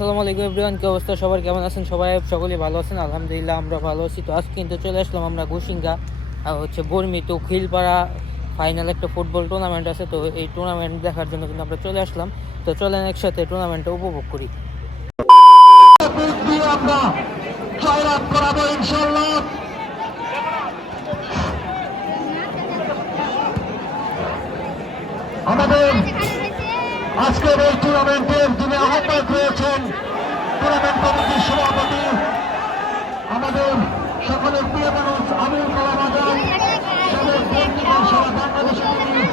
আসসালামু আলাইকুম এভরিওয়ান, কি অবস্থা সবার? কেমন আছেন সবাই? সকলেই ভালো আছেন? আলহামদুলিল্লাহ আমরা ভালো আছি। তো আজকে কিন্তু চলে আসলাম আমরা গোসিঙ্গা বর্মি তো খিলপাড়া ফাইনাল একটা ফুটবল টুর্নামেন্ট আছে। তো এই টুর্নামেন্ট দেখার জন্য কিন্তু আমরা চলে আসলাম। তো চলেন একসাথে টুর্নামেন্টটা উপভোগ করি। আমরা জয়লাভ করাবো ইনশাল্লাহ। আমাদের আজকের এই টুর্নামেন্টের যিনি আহ্বায়ক রয়েছেন, টুর্নামেন্ট কমিটির সভাপতি, আমাদের সকলের প্রিয় মানুষ আমির কালাম আজাদ সাবেক বর্তমান সারা বাংলাদেশে তিনি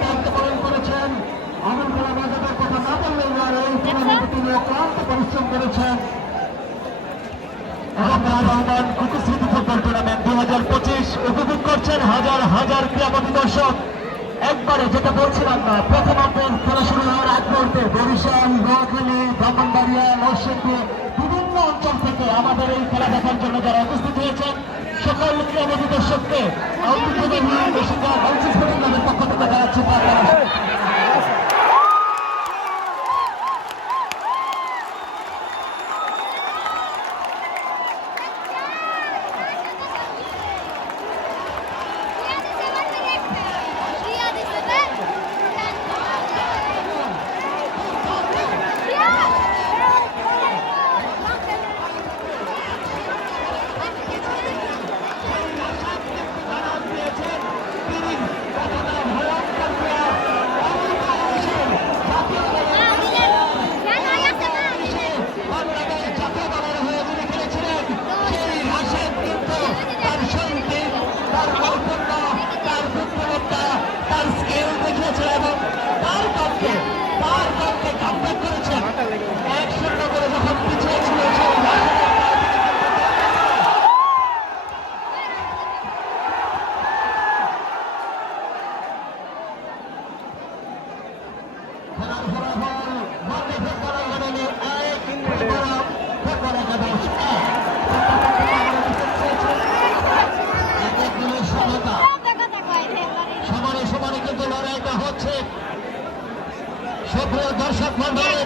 দায়িত্ব পালন করেছেন। আমির কালাম আজাদের কথা না বললেই আর এই টুর্নামেন্টে তিনি অক্লান্ত পরিশ্রম করেছেন। রহমান কুকু স্মৃতি ফুটবল টুর্নামেন্ট 2025 উপভোগ করছেন হাজার হাজার ক্রীড়াপতি দর্শক। একবারে যেটা বলছিলাম না, প্রথমার্ধের খেলা শুরু হওয়ার আগ মুহূর্তে বরিশাল, নোয়াখালী, ব্রাহ্মণবাড়িয়া, নরসিংদী বিভিন্ন অঞ্চল থেকে আমাদের এই খেলা দেখার জন্য যারা উপস্থিত হয়েছেন সকল ক্রীড়াপতি দর্শককে পক্ষ থেকে জানাচ্ছি। দর্শক মন্ডলী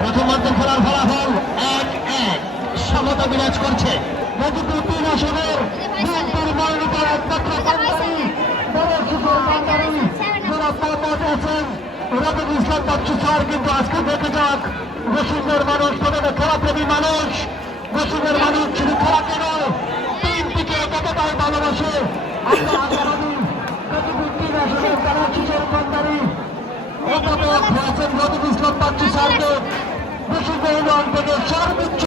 প্রথমার্ধের খেলার ফলাফল 1-1 সমতা বিরাজ করছে। নদীপুর 3 আসনের বিএনপির মনোনীত একমাত্র রবিউল ইসলাম বাচ্চু স্যার কিন্তু আজকে দেখে যাক গোসিঙ্গার মানুষ, প্রথমে খেলাপ্রেমী মানুষ, গোসিঙ্গার মানুষ শুধু খেলাকে নয় টিমটিকে কতটাই ভালোবাসে। আমরা আগামী নদীপুর 3 আসনের তারা শিশোর কান্দারি রবিউল ইসলাম বাচ্চু স্যারকে গোসিঙ্গা ইউনিয়ন থেকে সর্বোচ্চ